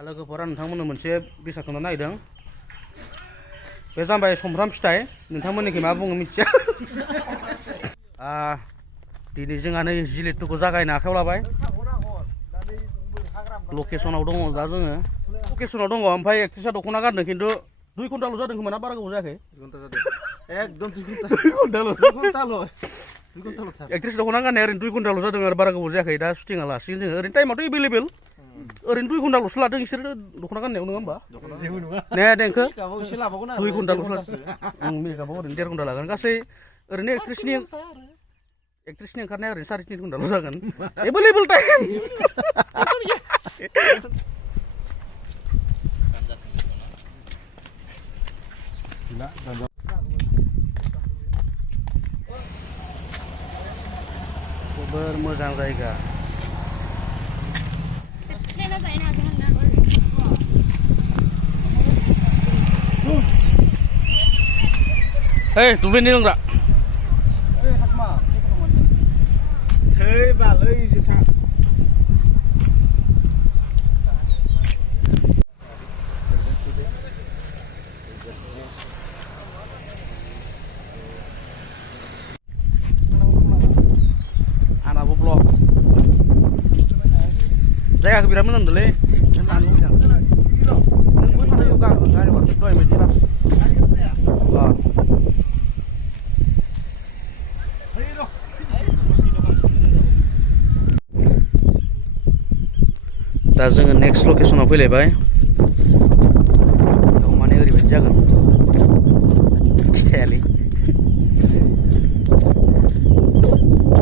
लोगोफोरा नोंथांमोननो मोनसे बेसाद खोन्थानो नागिरदों। बे जाबाय सुमफ्राम फिथाइ। नोंथांमोननिखै मा बुङो मिथिया। दिनै जोंहा नै जिलेटुखौ जागायनो आखायाव लाबाय। लकेसनाव दङ दा जोङो। लकेसनाव दङ ओमफ्राय एक्ट्रिसा दख'ना गानदों खिन्थु 2 घन्टाल' जादों खोमा ना बारा गोबाव जायाखै? 2 घन्टा जादों। एकदम 2 घन्टाल'। एक्ट्रिस दख'ना गाननाया ओरैनो 2 घन्टाल' जादों आरो बारा गोबाव जायाखै। दा शुटिंआ लासिगोन जोङो। ओरैनो टाइमाथ' एभेलेबेल। ओरैनो 2 घन्टाल'सो लादों बिसोरो दख'ना गाननायाव नङा होमबा? जेबो नङा। ने देंखो 2 घन्टाल'सो लादों। मेकआपआव ओरैनो 1.5 घन्टा लागोन। गासै ओरैनो एक्ट्रिसनि ओंखारनाया ओरैनो 3.5 घन्टाल' जागोन। Available time. जोबोर मोजां जायगा। Hei, dublin dong, Kak. Hasma. Hei, balai juta. Anak blog. Saya agak bilang menendeli. दा जोङो नेक्स्ट लकेसनाव फैलायबाय। बेयाव माने ओरैबायदि जागोन खिथायालै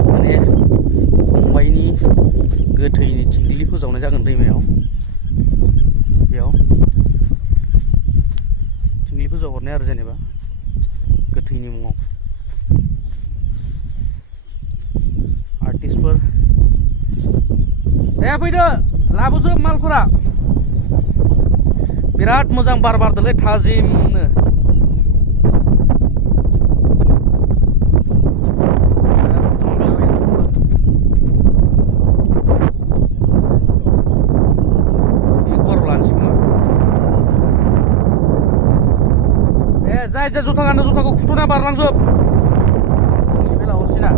माने फंबायनि गोथैनि थिंख्लि फोजावनाय जागोन दैमायाव। बेयाव थिंख्लि फोजावहरनाय आरो जेनेबा गोथैनि मुङाव। आर्टिस्टफोर दे फैदो लाबोजोब मालफोरा। बिराद मोजां बार बारदोंलै थाजिमनो। जाय जाय जुथा गानो जुथाखौ खुथ'ना बारलांजोब। जोंनि बेला हरसिना